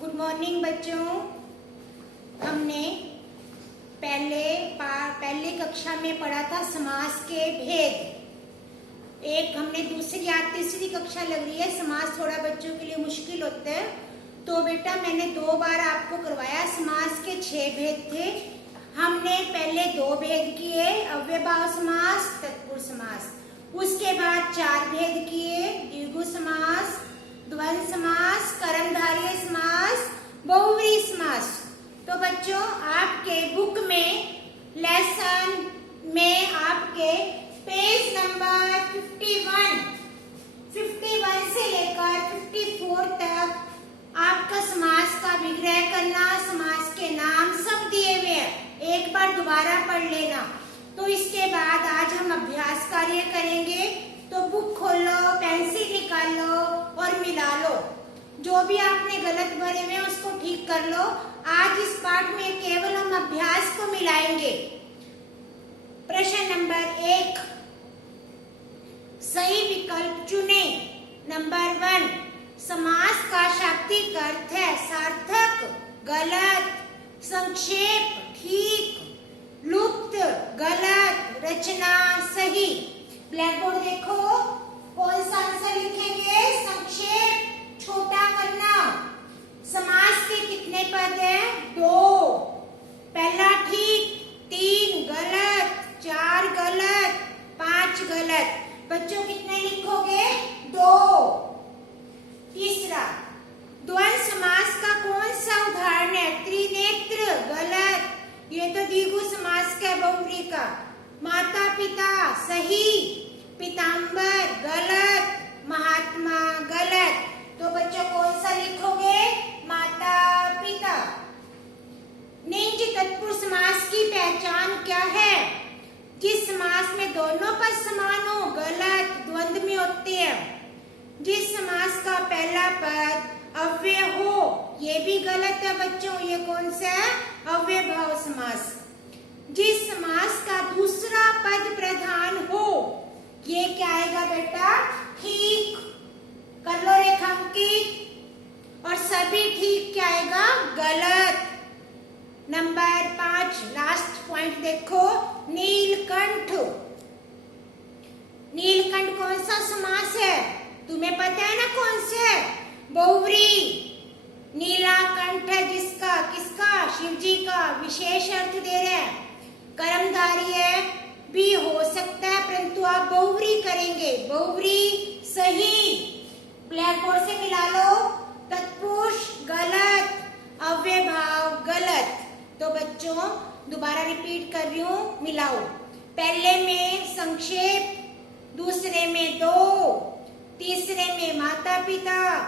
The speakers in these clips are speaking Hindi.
गुड मॉर्निंग बच्चों। हमने पहले कक्षा में पढ़ा था समास के भेद। एक हमने दूसरी या तीसरी कक्षा लग रही है, समास थोड़ा बच्चों के लिए मुश्किल होता है, तो बेटा मैंने 2 बार आपको करवाया। समास के 6 भेद थे। हमने पहले 2 भेद किए, अव्ययभाव समास, तत्पुरुष समास। उसके बाद 4 भेद किए, द्विगु समास, द्वंद्व समास, कर्मधारय समास, बहुव्रीहि समास। तो बच्चों आपके बुक में लेसन में आपके पेज नंबर 51 से लेकर 54 तक आपका समास का विग्रह करना, समास के नाम सब दिए हुए हैं। एक बार दोबारा पढ़ लेना। तो इसके बाद आज हम अभ्यास कार्य करेंगे। तो बुक खोलो, पेंसिल निकालो और मिला लो। जो भी आपने गलत भरे हुए उसको ठीक कर लो। आज इस पाठ में केवल हम अभ्यास को मिलाएंगे। प्रश्न नंबर 1, सही विकल्प चुने। नंबर 1, समास का शाब्दिक अर्थ है सार्थक, गलत, संक्षेप, ठीक, लुप्त, गलत, रचना, सही। ब्लैक बोर्ड देखो, कौन सा आंसर लिखेंगे? संक्षेप, छोटा करना। समास के कितने पद हैं? 2। पहला ठीक, 3 गलत, 4 गलत, 5 गलत। बच्चों कितने लिखोगे? 2। तीसरा, द्वंद्व समास का कौन सा उदाहरण है? त्रिनेत्र, गलत, ये तो द्विगु समास का, बहुव्रीहि का। माता पिता, सही। पीताम्बर, गलत। महात्मा, गलत। तो बच्चों कौन सा लिखोगे? माता पिता। निज तत्पुरुष समास की पहचान क्या है? जिस समास में दोनों पद समान हो, गलत, द्वंद्व में होते हैं। जिस समास का पहला पद अव्यय हो, ये भी गलत है बच्चों। ये कौन सा है? अव्ययभाव समास। जिस समास का दूसरा पद प्रधान हो, ये क्या आएगा बेटा? ठीक। कर लो रेखांकित। और सभी ठीक क्या आएगा? गलत। नंबर 5, लास्ट पॉइंट देखो, नीलकंठ। नीलकंठ कौन सा समास है? तुम्हें पता है ना कौन सा है? बहुव्रीहि। नीला कंठ है जिसका, किसका? शिव जी का। विशेष अर्थ दे रहे हैं। कर्मधारय भी हो सकता है, परंतु आप बहुव्रीहि करेंगे। बहुव्रीहि सही। ब्लैक बोर्ड से मिला लो। तत्पुरुष गलत, अव्ययभाव गलत। तो बच्चों दोबारा रिपीट कर रही हूँ, मिलाओ। पहले में संक्षेप, दूसरे में 2, तीसरे में माता पिता,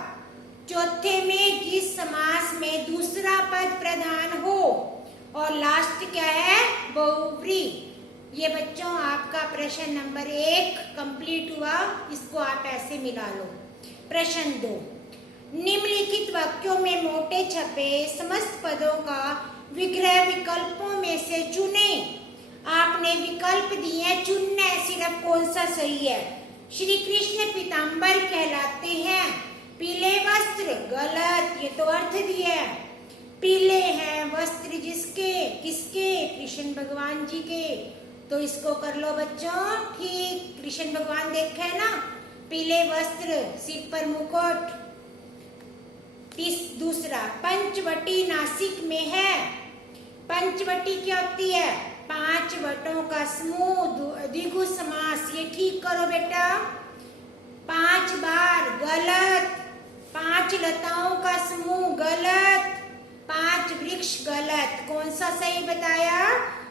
चौथे में जिस समास में दूसरा पद प्रधान हो, और लास्ट क्या है? बहुव्रीहि। ये बच्चों आपका प्रश्न नंबर 1 कंप्लीट हुआ। इसको आप ऐसे मिला लो। प्रश्न 2, निम्नलिखित वाक्यों में मोटे छपे समस्त पदों का विग्रह विकल्पों में से चुने। आपने विकल्प दिए, चुनना है सिर्फ कौन सा सही है। श्री कृष्ण पीताम्बर कहलाते हैं। पीले वस्त्र, गलत, ये तो अर्थ दिया है। पीले हैं वस्त्र जिसके, किसके? कृष्ण भगवान जी के। तो इसको कर लो बच्चों ठीक। कृष्ण भगवान देखा है ना, पीले वस्त्र, सिर पर मुकुट। दूसरा, पंचवटी नासिक में है। पंचवटी क्या होती है? 5 वटों का समूह, द्विगु समास। ये ठीक करो बेटा। 5 बार, गलत। 5 लताओं का समूह, गलत। 5 वृक्ष, गलत। कौन सा सही बताया?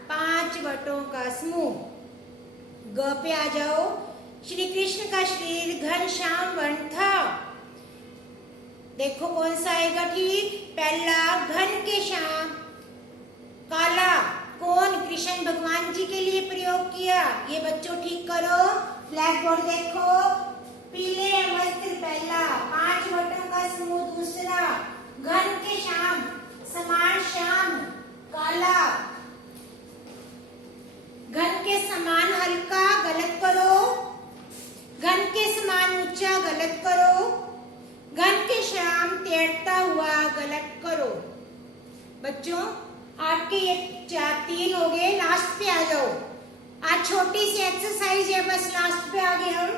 5 वटों का समूह। ग पे आ जाओ। श्री कृष्ण का शरीर घनश्याम वर्ण था। देखो कौन सा आएगा ठीक? पहला, घन के श्याम, काला। कौन? कृष्ण भगवान जी के लिए प्रयोग किया। ये बच्चों ठीक करो। ब्लैक बोर्ड देखो, पीले वस्त्र पहला, 5 वटों का समूह दूसरा, घन के श्याम, समान श्याम, काला। घन के समान हल्का, गलत करो। घन के समान ऊंचा, गलत करो। घन के श्याम तैरता हुआ, गलत करो। बच्चों आपके ये 3 हो गए, लास्ट पे आ जाओ। आज छोटी सी एक्सरसाइज है, बस लास्ट पे आ गए हम।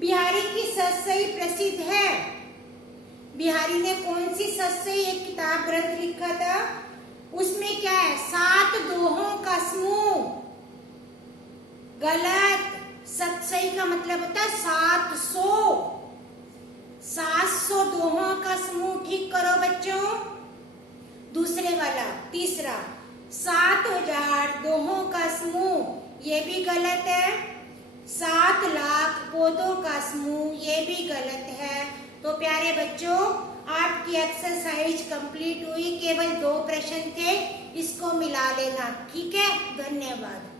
बिहारी की सत सही प्रसिद्ध है। बिहारी ने कौन सी सत सही एक किताब ग्रंथ लिखा था, उसमें क्या है, 7 दोहों का समूह। गलत। सत सही का मतलब होता है 700 दोहों का समूह। ठीक करो बच्चों। दूसरे वाला, तीसरा, 7000 दोहों का समूह, ये भी गलत है। 7 लाख पौधों का समूह, ये भी गलत है। तो प्यारे बच्चों आपकी एक्सरसाइज कंप्लीट हुई। केवल 2 प्रश्न थे, इसको मिला लेना। ठीक है, धन्यवाद।